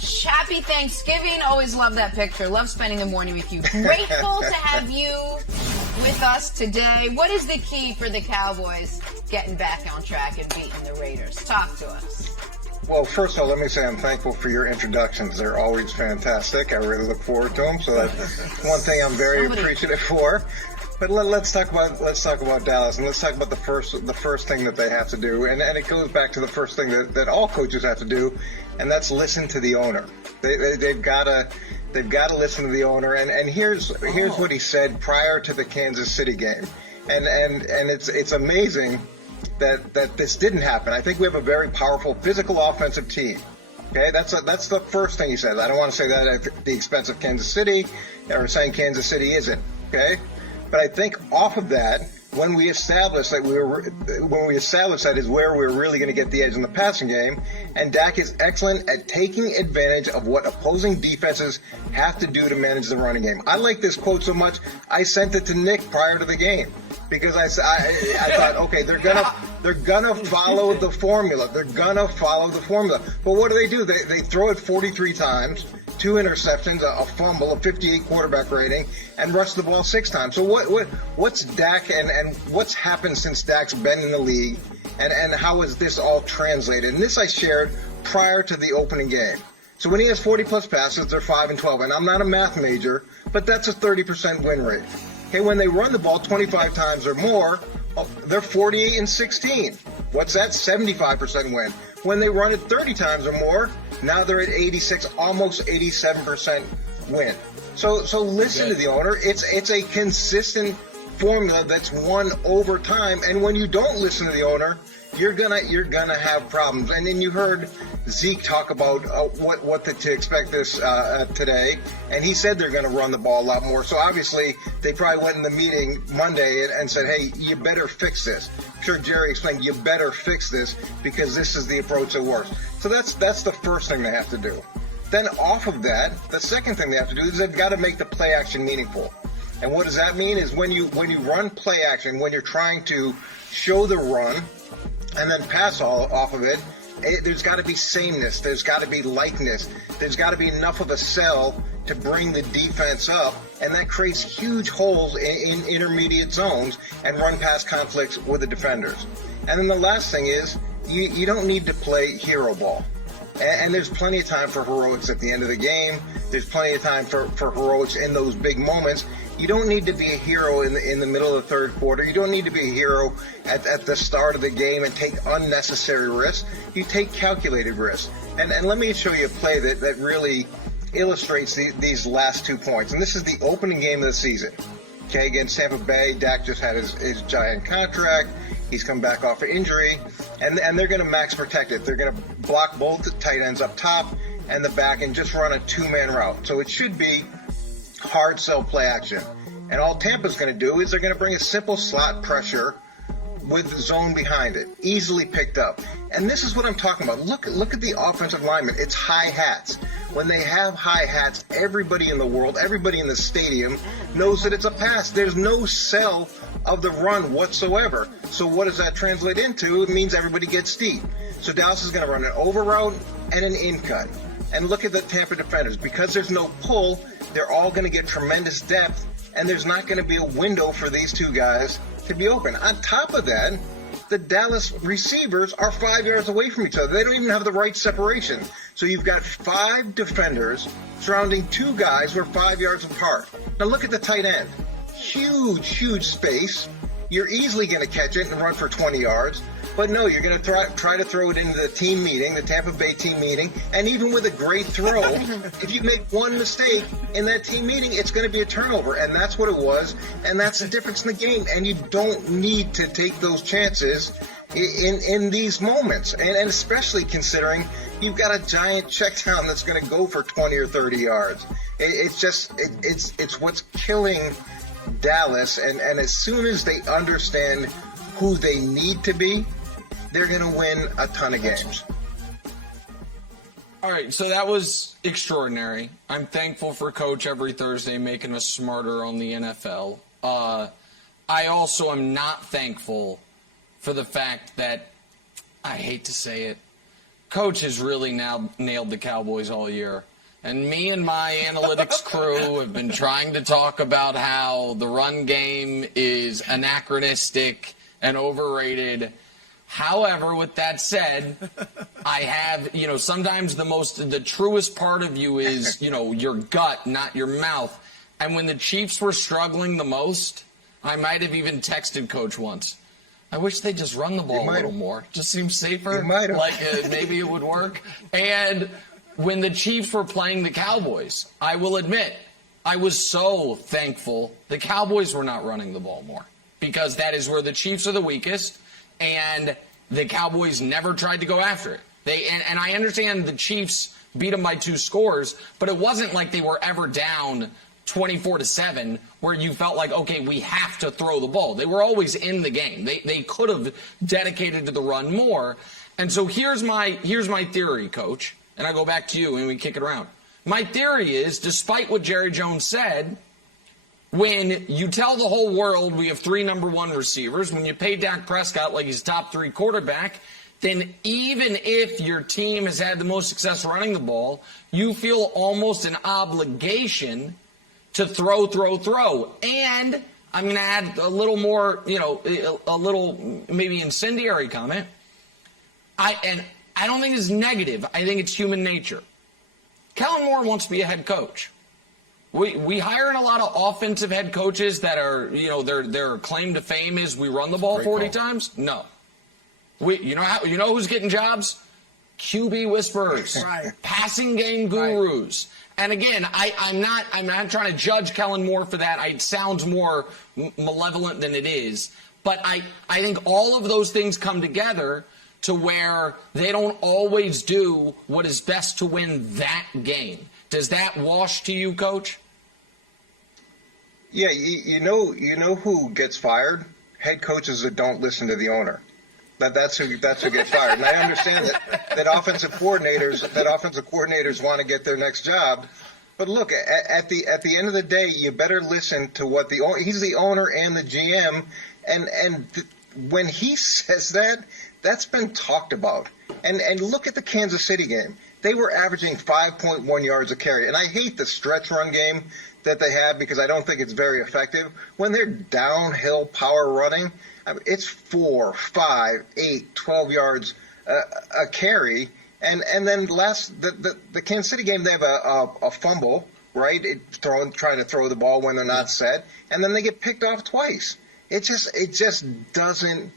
Coach, happy Thanksgiving. Always love that picture. Love spending the morning with you. Grateful to have you with us today. What is the key for the Cowboys getting back on track and beating the Raiders? Talk to us. Well, first of all, let me say I'm thankful for your introductions. They're always fantastic. I really look forward to them. So that's one thing I'm very appreciative for. But let's talk about Dallas, and let's talk about the first thing that they have to do, and it goes back to the first thing that all coaches have to do, and that's listen to the owner. They've got to listen to the owner, and here's what he said prior to the Kansas City game, and it's amazing that this didn't happen. I think we have a very powerful physical offensive team. Okay, that's the first thing he said. I don't want to say that at the expense of Kansas City, or saying Kansas City isn't. Okay. But I think off of that, when we established that is where we're really going to get the edge in the passing game, and Dak is excellent at taking advantage of what opposing defenses have to do to manage the running game. I like this quote so much, I sent it to Nick prior to the game because I thought, okay, they're gonna follow the formula. They're gonna follow the formula. But what do? They throw it 43 times. 2 interceptions, a fumble, a 58 quarterback rating, and rush the ball 6 times. So what's Dak and what's happened since Dak's been in the league, and how is this all translated? And this I shared prior to the opening game. So when he has 40-plus passes, they're 5-12. And I'm not a math major, but that's a 30% win rate. Okay, when they run the ball 25 times or more, they're 48-16. What's that? 75% win. When they run it 30 times or more, now they're at 86, almost 87% win. So listen to the owner. It's a consistent formula that's won over time. And when you don't listen to the owner, you're gonna have problems. And then you heard Zeke talk about what to expect this today, and he said they're going to run the ball a lot more. So obviously they probably went in the meeting Monday and said, "Hey, you better fix this." I'm sure Jerry explained, "You better fix this because this is the approach that works." So that's the first thing they have to do. Then off of that, the second thing they have to do is they've got to make the play action meaningful. And what does that mean? Is when you run play action, when you're trying to show the run and then pass off of it, there's got to be sameness. There's got to be likeness. There's got to be enough of a sell to bring the defense up, and that creates huge holes in intermediate zones and run-pass conflicts with the defenders. And then the last thing is you don't need to play hero ball. And there's plenty of time for heroics at the end of the game. There's plenty of time for heroics in those big moments. You don't need to be a hero in the middle of the third quarter. You don't need to be a hero at the start of the game and take unnecessary risks. You take calculated risks. And let me show you a play that really illustrates these last 2 points. And this is the opening game of the season. Okay, against Tampa Bay, Dak just had his giant contract. He's come back off an injury, and they're going to max protect it. They're going to block both tight ends up top and the back and just run a 2-man route. So it should be hard sell play action. And all Tampa's going to do is they're going to bring a simple slot pressure with zone behind it, easily picked up. And this is what I'm talking about. Look at the offensive lineman. It's high hats. When they have high hats, everybody in the world, everybody in the stadium knows that it's a pass. There's no sell of the run whatsoever. So what does that translate into? It means everybody gets deep. So Dallas is going to run an over route and an in cut. And look at the Tampa defenders. Because there's no pull, they're all going to get tremendous depth, and there's not going to be a window for these two guys to be open. On top of that, the Dallas receivers are 5 yards away from each other. They don't even have the right separation. So you've got 5 defenders surrounding 2 guys who are 5 yards apart. Now look at the tight end. Huge space. You're easily going to catch it and run for 20 yards. But no, you're going to try to throw it into the team meeting, the Tampa Bay team meeting, and even with a great throw, if you make one mistake in that team meeting, it's going to be a turnover, and that's what it was, and that's the difference in the game, and you don't need to take those chances in these moments, and especially considering you've got a giant check down that's going to go for 20 or 30 yards. It's what's killing Dallas, and as soon as they understand who they need to be, they're going to win a ton of games. All right, so that was extraordinary. I'm thankful for Coach every Thursday making us smarter on the NFL. I also am not thankful for the fact that, I hate to say it, Coach has really now nailed the Cowboys all year. And me and my analytics crew have been trying to talk about how the run game is anachronistic and overrated. However, with that said, I have, sometimes the truest part of you is, your gut, not your mouth. And when the Chiefs were struggling the most, I might have even texted Coach once. I wish they'd just run the ball a little more. Just seems safer. You might have. Like maybe it would work. And when the Chiefs were playing the Cowboys, I will admit, I was so thankful the Cowboys were not running the ball more, because that is where the Chiefs are the weakest, and the Cowboys never tried to go after it. And I understand the Chiefs beat them by 2 scores, but it wasn't like they were ever down 24-7 where you felt like, okay, we have to throw the ball. They were always in the game. They could have dedicated to the run more. And so here's my theory, Coach, and I go back to you and we kick it around. My theory is, despite what Jerry Jones said, when you tell the whole world we have 3 number 1 receivers, when you pay Dak Prescott like he's top 3 quarterback, then even if your team has had the most success running the ball, you feel almost an obligation to throw. And I'm going to add a little more, a little maybe incendiary comment. I don't think it's negative. I think it's human nature. Kellen Moore wants to be a head coach. We hire in a lot of offensive head coaches that are, their claim to fame is we run the ball 40 times. No. You know who's getting jobs? QB whisperers, right. Passing game gurus. Right. And again, I'm not trying to judge Kellen Moore for that. It sounds more malevolent than it is. But I think all of those things come together to where they don't always do what is best to win that game. Does that wash to you, Coach? Yeah, you know who gets fired? Head coaches that don't listen to the owner. That's who gets fired. And I understand that offensive coordinators want to get their next job. But look, at the end of the day, you better listen to what he's the owner and the GM, and when he says that, that's been talked about. And look at the Kansas City game. They were averaging 5.1 yards a carry. And I hate the stretch run game that they have because I don't think it's very effective. When they're downhill power running, it's 4, 5, 8, 12 yards a carry. And then the Kansas City game, they have a fumble, right? Trying to throw the ball when they're not set. And then they get picked off twice. It just doesn't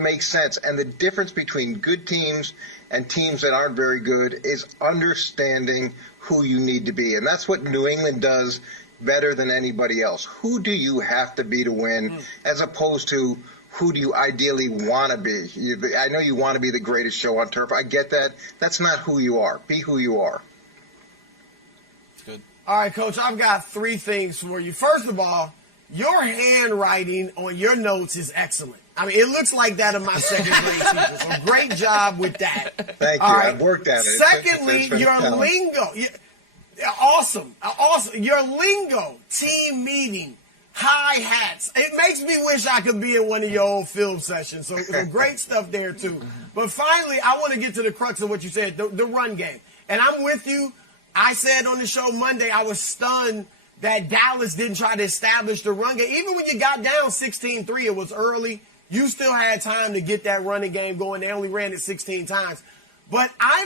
make sense. And the difference between good teams and teams that aren't very good is understanding who you need to be. And that's what New England does better than anybody else. Who do you have to be to win, as opposed to who do you ideally want to be? I know you want to be the greatest show on turf. I get that. That's not who you are. Be who you are. Good. All right, Coach, I've got 3 things for you. First of all, your handwriting on your notes is excellent. I mean, it looks like that of my second grade teacher. So great job with that. Thank you. Right. I've worked at it. Secondly, your lingo. Awesome. Your lingo, team meeting, hi-hats. It makes me wish I could be in one of your old film sessions. So great stuff there, too. But finally, I want to get to the crux of what you said, the run game. And I'm with you. I said on the show Monday, I was stunned that Dallas didn't try to establish the run game. Even when you got down 16-3, it was early. You still had time to get that running game going. They only ran it 16 times. But I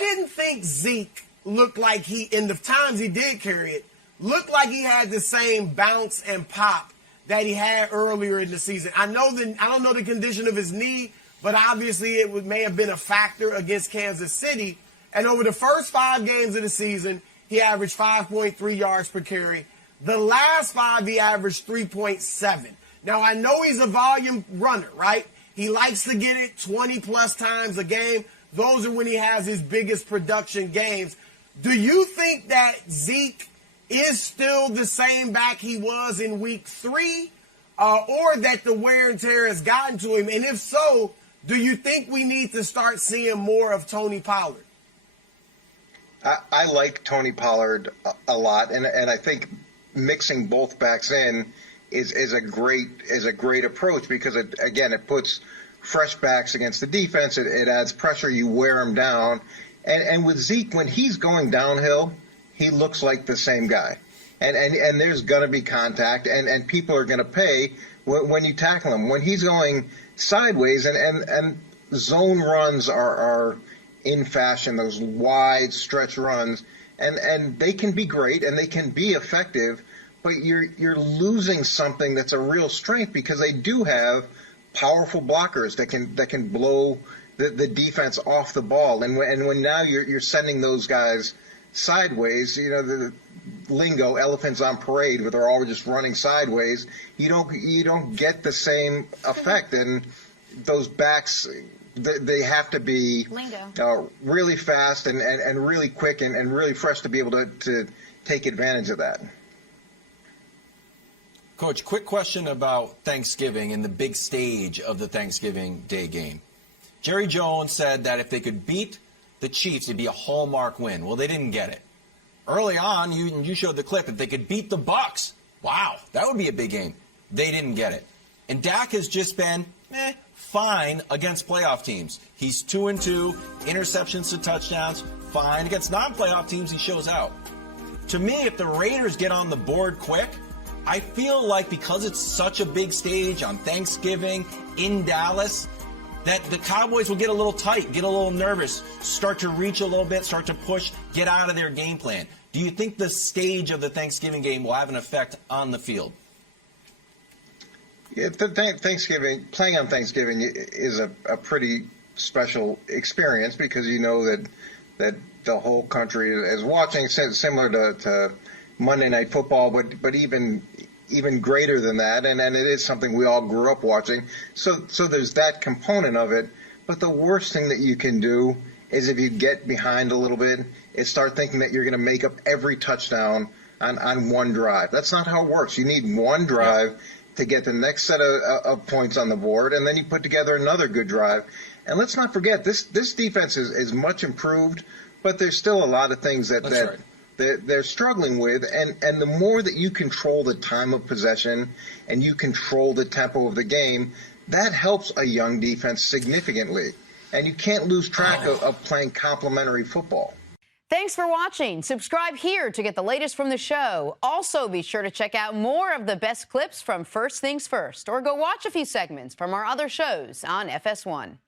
didn't think Zeke looked like in the times he did carry it, looked like he had the same bounce and pop that he had earlier in the season. I don't know the condition of his knee, but obviously it may have been a factor against Kansas City. And over the first 5 games of the season, he averaged 5.3 yards per carry. The last 5, he averaged 3.7. Now, I know he's a volume runner, right? He likes to get it 20-plus times a game. Those are when he has his biggest production games. Do you think that Zeke is still the same back he was in week 3, or that the wear and tear has gotten to him? And if so, do you think we need to start seeing more of Tony Pollard? I like Tony Pollard a lot, and I think mixing both backs in is a great approach, because it puts fresh backs against the defense. It adds pressure. You wear them down. And with Zeke, when he's going downhill, he looks like the same guy. And there's going to be contact, and people are going to pay when you tackle him. When he's going sideways, and zone runs are in fashion, those wide stretch runs, and they can be great and they can be effective, but you're losing something that's a real strength, because they do have powerful blockers that can blow the defense off the ball. And when now you're sending those guys sideways, the lingo, elephants on parade, where they're all just running sideways, you don't get the same effect. And those backs, they have to be really fast and really quick and really fresh to be able to take advantage of that. Coach, quick question about Thanksgiving and the big stage of the Thanksgiving Day game. Jerry Jones said that if they could beat the Chiefs, it'd be a hallmark win. Well, they didn't get it. Early on, you showed the clip. If they could beat the Bucs, wow, that would be a big game. They didn't get it. And Dak has just been fine against playoff teams. He's 2-2, interceptions to touchdowns, fine. Against non-playoff teams, he shows out. To me, if the Raiders get on the board quick, I feel like because it's such a big stage on Thanksgiving in Dallas, that the Cowboys will get a little tight, get a little nervous, start to reach a little bit, start to push, get out of their game plan. Do you think the stage of the Thanksgiving game will have an effect on the field? Yeah, Thanksgiving, playing on Thanksgiving is a pretty special experience, because you know that the whole country is watching, similar to Monday Night Football, but even greater than that, and it is something we all grew up watching. So there's that component of it. But the worst thing that you can do is, if you get behind a little bit, is start thinking that you're going to make up every touchdown on one drive. That's not how it works. You need one drive to get the next set of points on the board, and then you put together another good drive. And let's not forget, this defense is much improved, but there's still a lot of things that they're struggling with, and the more that you control the time of possession and you control the tempo of the game, that helps a young defense significantly. And you can't lose track of playing complementary football. Thanks for watching. Subscribe here to get the latest from the show. Also, be sure to check out more of the best clips from First Things First, or go watch a few segments from our other shows on FS1.